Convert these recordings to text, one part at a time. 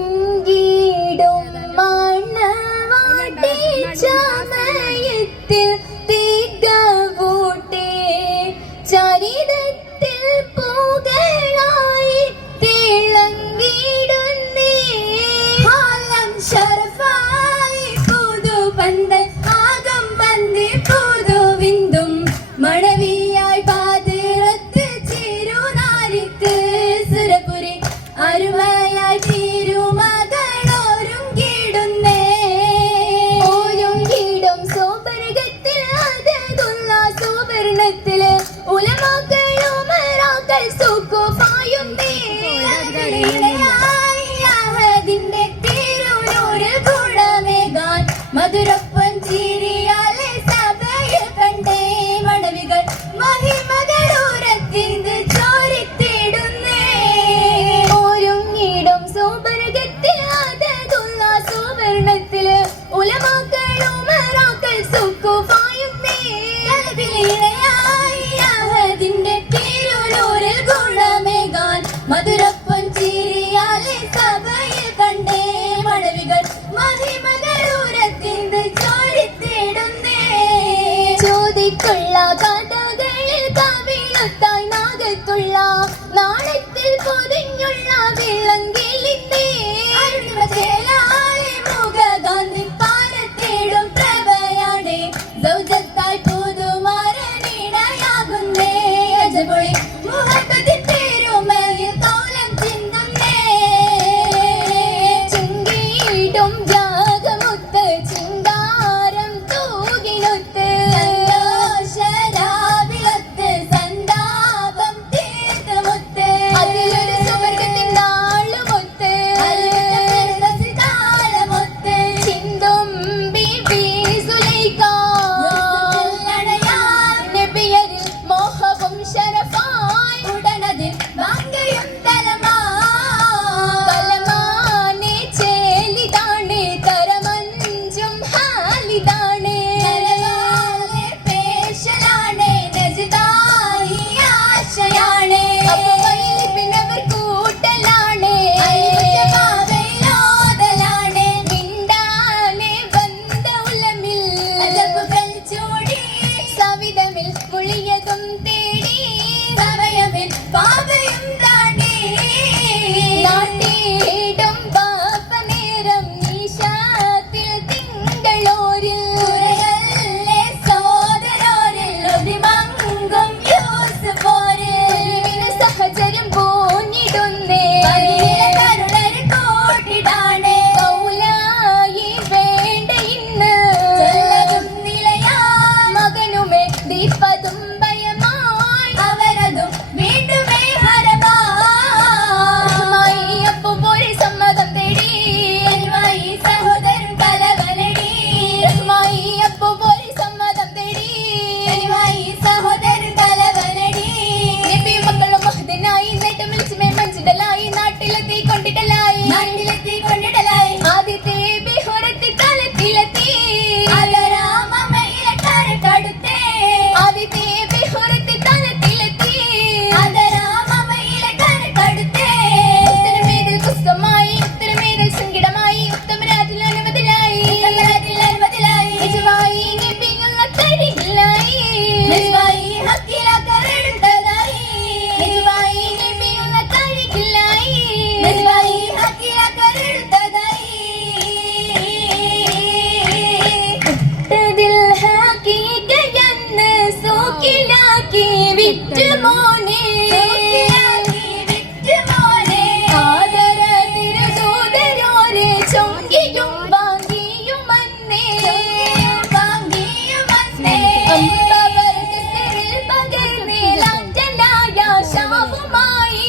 ചൊങ്കിടും മണവാട്ടി ചമയത്തിൽ തികവൂട്ടേ ചരിതത്തിൽ പൂകളായി തിളങ്ങിടുന്നേ ഹാലം ശർഫായി പുതുപന്തൽ ആകം പന്തി പുതുവിന്തും മണവിയായി പാതിരത്ത് ചിരുനാരിക്ക് സുരപുരി അരുമയായി തിരുമകളൊരുങ്ങിടുന്നേ ഒരുങ്ങിടും സോപരകത്തിൽ അതതുള്ള സുവർണത്തില് ഉലമാക്കളും മറാക്കൾ സുഖുഫായും നേരതിന്റെ തിരുനൂറ് ഗുണമേകാൻ മധുരപ്പൻ ചിരിയാലെ സഭയിൽ കണ്ടേ മണവികൾ മഹിമകളൂരത്തിന്ത് ചോരിത്തിടുന്നേ ഒരുങ്ങിടും സോപരകത്തിൽ അതതുള്ള സുവർണത്തില് ഉലമാക്കളും മറാക്കൾ സുഖുഫായും നേരതിന്റെ തിരുനൂറിൽ ഗുണമേകാൻ മധുരപ്പൻ ചിരിയാലെ സഭയിൽ കണ്ടേ മണവികൾ മഹിമകളൂരത്തിന്ത് ചോരിത്തിടുന്നേ ചോദിക്കുള്ള കഥകളിൽ കവിളത്തായി നാഗത്തുള്ള നാളത്തിൽ പൊതിഞ്ഞുള്ള വിളങ്കിലിന്നേ മുഖഗാന്ധി പാരത്തേടും പ്രഭയാണേ സൗജത്തായി പുതുമാരനിടയാകുന്നേ അജപൊളി മുഹബത്തിൻ തിരുമയിൽ തോലം ചിന്തുന്നേ ചിങ്കിയിടും ജാഗമുത്ത് ചിങ്കാരം തൂകിനൊത്ത് സന്തോഷരാവിലൊത്ത് സന്താപം തീർത്തുമുത്ത് അതിലൊരു സുവർഗത്തിൻ നാളുമൊത്ത് താളമൊത്ത് ചിന്തും ബീബി സുലൈഖ നബിയരിൽ മോഹവും ശരഫായി ഉടനതിൽ വാങ്കയും തലമാനെ ചേലിതാണ് തരമഞ്ചും ഹാലിതാണ് പേശലാണ് നജ്ദായി ആശയാണ് അപ്പൊ വൈലിപ്പിനവർ കൂട്ടലാണ് ഓതലാണ് മിണ്ടാനെ വந்த ഉലമിൽ അലബുകൾ ചൂടി സവിതമിൽ മുളിയതും തേടി സമയമിൽ പാവയും താണ്ടി നാട്ടിയിടും പാപ്പ നേരം നിശാത്തിൽ തിങ്കളോരിൽ ഉരയല്ലേ സോദരോരിൽ ഒതിമങ്കും യൂസുഫോരിൽ സഹചര്യം പോഞ്ഞിടുന്നേ കരുളര് കൂട്ടിടാണ് കൗലായി വേണ്ട ഇന്ന് ചൊല്ലതും നിലയാ മകനുമേ ദീപതും ഭയമായി അവരതും വീണ്ടുമേ ഹരമായി അപ്പു പോരി സമ്മതം തേടി സഹോദരൻ കലവലടി അപ്പു പോരി സമ്മതം തേടി സഹോദരൻ കലവലടി നബി മക്കളും മഹ്ദിനായി നെട്ടും വിളിച്ചുമേ മഞ്ചിടലായി നാട്ടിലെത്തി കൊണ്ടിടലായി ആദ്യത്തെ ബിഹുറത്തി തലത്തിലെത്തി അതരാമയിലട്ടടുത്തേ ആദ്യത്തെ ബിഹുറത്തി തലത്തിലെത്തി അതരാമയിലട്ടടുത്തേ ഉത്തരമേതിൽ കുസ്തമായി ഉത്തരമേതിൽ സങ്കടമായി ഉത്തമരാജിൽ അനുമതിലായി നിജമായി നബിയുള്ള കരികിലായി നിജമായി ഹക്കിലക്കറെടുത്തതായി നിജമായി നബിയുള്ള കരികിലായി നിജമായി ഹക്കിലക്കറെടുത്തതായി ദിൽ ഹഖീഖയെന്ന് സൂക്കിലാക്കി വിറ്റ് മോനെ ആദര തിരുദൂതരോരെ ചൊങ്കിയും വാങ്ങിയും വന്നേ അമ്പവർക്ക് സിറിൽ പകർന്നേ ലാഞ്ചലായ ശാവുമായി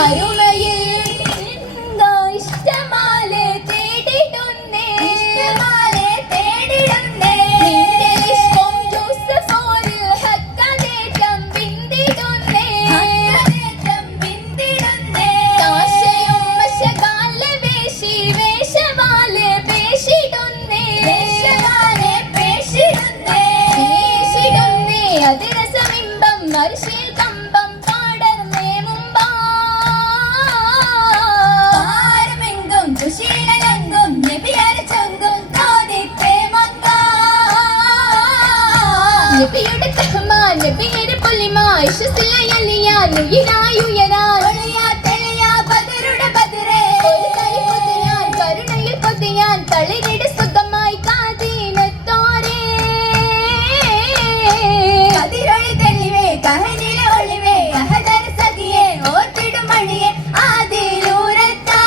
അരുമയിൽ ഇഷ്ടമാലെ തേടിടുന്നേ നിന്റെ ഇഷ്ടം യൂസുഫോരിൽ നബിയുടെ തഹ്മാൻ നബിയുടെ പൊലിമാ ഇശസിലയലിയാൻ ഉയരാൻ തെളിയാ ബദറുടെ ബദറേ ഒരു കൈ പൊതിയാൻ കരുണയിൽ പൊതിയാൻ തളിരിടെ സുഖമായി കാതീനത്തോരേ കതിരൊളി തെളിവേ കഹനിലെ ഒളിവേ അഹദർ സഖിയേ ഓർത്തിടും മണിയേ ആദിലൂരത്താ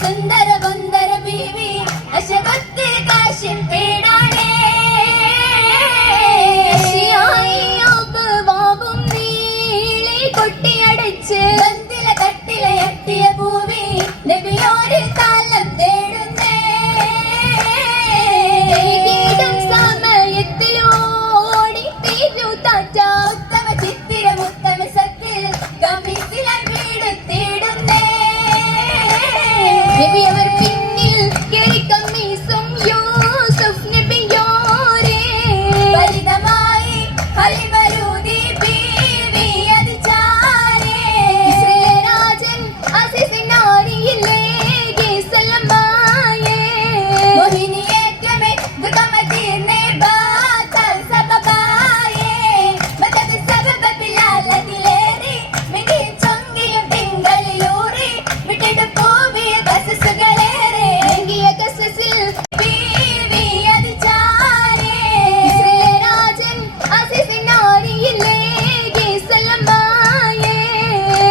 സുന്ദര ബന്ദര ബീവി അശബത്ത് കാശിം പേടാണേ ബാബും നീളെ കൊട്ടിയടച്ച് ബന്ദില തട്ടില എത്തിയ ഭൂമി നബിയോര് കാലം തേടുന്നേ സമയത്തിലോടി തീരു താറ്റ ഉത്തമ ചിത്തിരം ഉത്തമ സത്തിൽ കമ്മിസില വീട് തേടുന്നേ നബിയവർ പിന്നിൽ കെറിക്കമ്മീസും യൂസുഫ് നബിയോരേ ഫലിതമായി ഹലിമരൂദി ബീവി അതിചാരേ ഇസ്രയേലരാജൻ അസിസിനാരിയിലേക്ക് സലമായേ മോഹിനിയേറ്റമേ ദുഃഖമതീർന്നേ ബാത്തൽ സബബായേ മദദ് സബബ ബിലാലതിലേറി മികി ചൊങ്കിയും തിങ്കളിലൂറി വിട്ടിട്ട് പോവിയ കസസുകളേറെ എങ്കിയ കസസിൽ ബീവി അതിചാരേ ഇസ്രയേലരാജൻ അസിസിനാരിയിലേക്ക് സലമായേ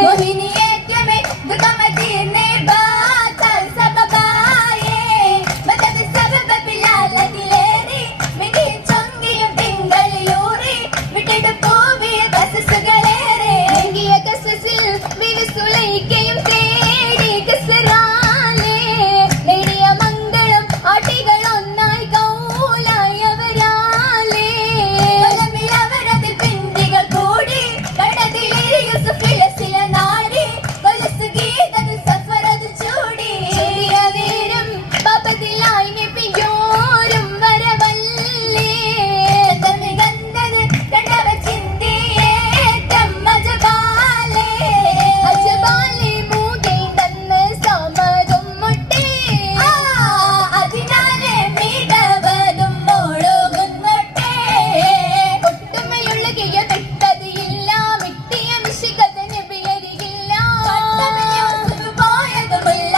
മോഹിനിയേറ്റമേ ദുഃഖമതീർന്നേ ബാത്തൽ സബബായേ മദദ് സബബ ബിലാലതിലേറി മികി ചൊങ്കിയും തിങ്കളിലൂറി വിട്ടിട്ട് പോവിയ കസസുകളേറെ എങ്കിയ കസസിൽ ബീവി സുലൈഖയും തേടി കസറാലേ നേടിയ മംഗളം ആട്ടികൾ ഒന്നായി കൗലായി അവരാലേ അവരതിൽ പിന്തികൾ കൂടി കടതിലെ യൂസുഫിലെ നാടി കൊലസ് ഗീതത്തിൽ സഫറത് ചൂടി ചെറിയ നേരം പാപത്തിലായി നബിയോരും വരവല്ലേ മികന്നത് കണ്ടവ ചിന്തിയേറ്റം അജബാലേ മൂകേണ്ടെന്ന് സമതും മുട്ടേ അതിനാലെ മികവതും മോളുകുന്നൊട്ടേ ഒട്ടുമയുള്ള കിയ തൊട്ടതില്ല മിട്ടിയ മിശികത നബിയരികില്ല പോയതുമില്ല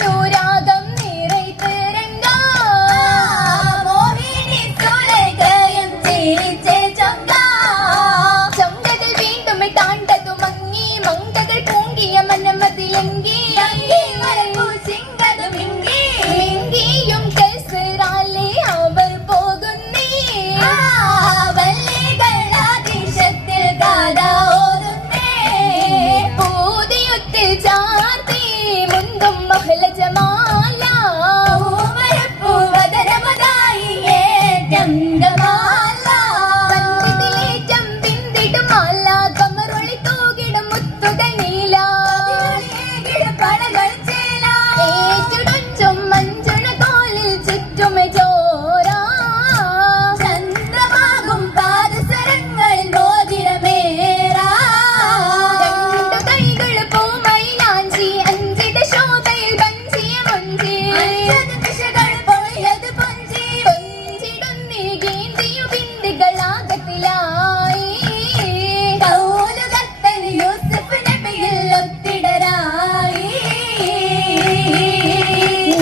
നൂരാഗം നിറൈത്തിരങ്ക മോഹിനി സുലൈഖയും ചിരിച്ചേ ചൊങ്കകൾ വീണ്ടും താണ്ടതു മങ്ങി മങ്കകൾ പൂങ്കിയ മനമതിലെങ്കി മിങ്കിയും കസറാലേ അവർ പോകുന്നേ വല്ലികളാദേശത്തിൽ കഥ ഓതുന്നേ പൂതിയൊത്തിൽ ചാർത്തി മുന്തും മഹല ജമാല പൂവരമതായി ഏറ്റംഗമാല പന്തിതിലേറ്റം പിന്തിടും മാല കമറൊളി തൂകിടും മുത്തുകൾ നീല പടകൾ ചേല ഏറ്റുടച്ചും മഞ്ചുണ കോലിൽ ചുറ്റുമെ ചോര ചന്ദ്രമാകും പാദസരങ്ങളിൽ മോതിരമേറാ രണ്ടു കൈകൾ പൂമൈലാഞ്ചി അഞ്ചിട ശോഭയിൽ പഞ്ചിയ മുഞ്ചി ദിശകൾ പൊളിയത് പൊഞ്ചിടുന്നീ ഗീന്തിയു ബിന്ദികളാകത്തിലായി കൗലുകത്തൻ യൂസുഫ് നബിയിൽ ഒത്തിടരായി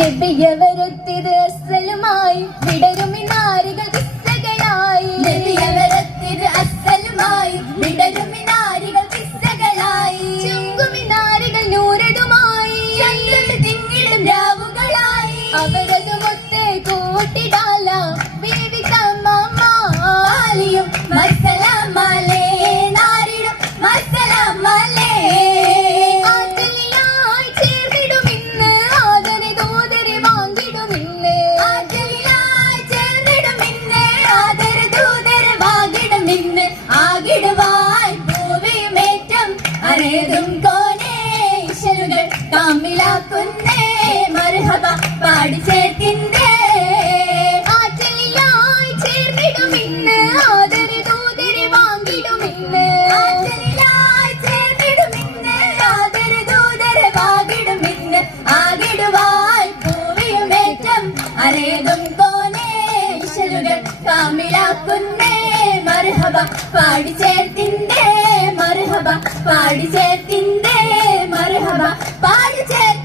നബിയവരൊത്തിത് അസലുമായി വിടരുമി നാരികൾ കിസ്സകളായി നബിയവരൊത്തിത് അസലുമായി വിടരുമി നാരികൾ കിസ്സകളായി ചുങ്കുമി നാരികൾ നൂരതുമായി തിങ്ങിടും രാവുകളായി അവരതുമൊത്ത് കൂട്ടിടാല ബീവി തമ്മാലിയും മസലമലേ നാരിടും മസലമലേ ആറ്റലിലായി ചേർന്നിടുമിന്ന് ആദരി ദൂതരി വാങ്ങിടുമിന്ന് ആറ്റലിലായി ചേർന്നിടുമിന്ന് ആദരി ദൂതരി വാങ്ങിടുമിന്ന് ആകിടുവാൻ ഭൂമിയുമേറ്റം അനേതും കോനേ ഈശ്വരുകൾ കാമിലാക്കുന്നേ മർഹബ പാടി ചേർക്കിന്തേ ആറ്റലിലായി ചേർന്നിടുമിന്ന് ആദരി ദൂതരി വാങ്ങിടുമിന്ന് ആറ്റലിലായി ചേർന്നിടുമിന്ന് ആദരി ദൂതരി ഷാമിലാക്കുന്നേ മർഹബ പാടി ചേർത്തിൻ്റെ മർഹബ പാടി ചേർത്തിൻ്റെ മർഹബ പാടി ചേർത്തിൻ്റെ